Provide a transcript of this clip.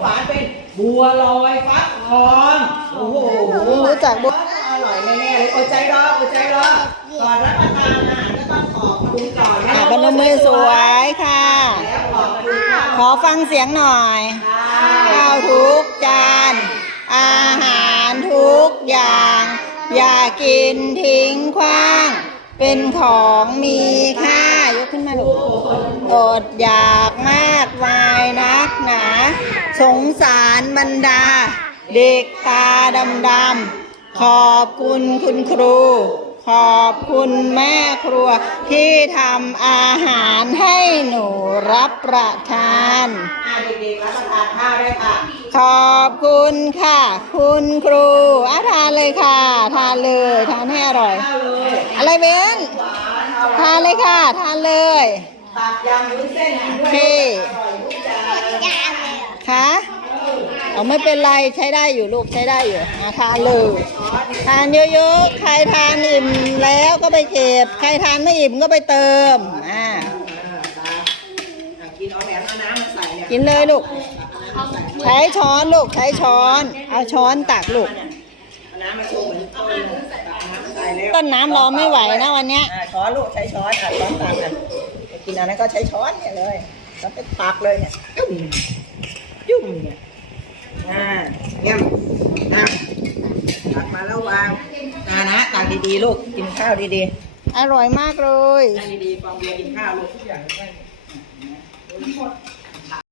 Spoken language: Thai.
หวานเป็นบัวลอยฟักทองโอ้โหรู้จักบัวอร่อยแน่ๆเลยอดใจรออดใจรอก่อนรับประทานอาหารก็ต้องขอบคุณก่อนนะอะพนมมือสวยค่ะแล้วขอบคุณค่ะ ขอฟังเสียงหน่อยข้าวทุกจาน อาหารทุกอย่าง อย่ากินทิ้งขว้าง เป็นของมีค่ายกขึ้นมาลูกอดอยากมากมายนักหนา สงสารบรรดา เด็กตาดำดำๆขอบคุณคุณครู ขอบคุณแม่ครัวที่ทำอาหารให้หนูรับประทานอ่าเด็กๆรับประทานข้าวได้ค่ะ ขอบคุณค่ะ คุณครูอาทานเลยค่ะ ทานเลยทานให้อร่อยข้าวเลยอะไรเบนทานเลยค่ะ ทานเลยตักยำวุ้นเส้นกินด้วย พี่ อร่อยทุกจาน คะเอา ไม่เป็นไรใช้ได้อยู่ลูกใช้ได้อยู่อาทานเลยทานเยอะๆ ใครทานอิ่มแล้วก็ไปเก็บ ใครทานไม่อิ่มก็ไปเติมอ่ากินเอาแหนมเอาน้ำมาใส่กินเลยลูก ใช้ช้อนลูกใช้ช้อน เอาช้อนตักลูกต้นน้ำใส่แล้วต้นน้ำรอไม่ไหวนะวันเนี้ยช้อนลูกใช้ช้อนอะช้อนตักกินอะไรก็ใช้ช้อนเนี่ยเลยแล้วไปตักเลยเนี่ยจุ่มจุ่มเนี่ย เยี่ยมอะตักมาแล้ววางอ่านะตักดีๆลูกกินข้าวดีอร่อยมากเลย ๆนั่งดีๆฟองเบียร์กินข้าวลูกทุกอย่างได้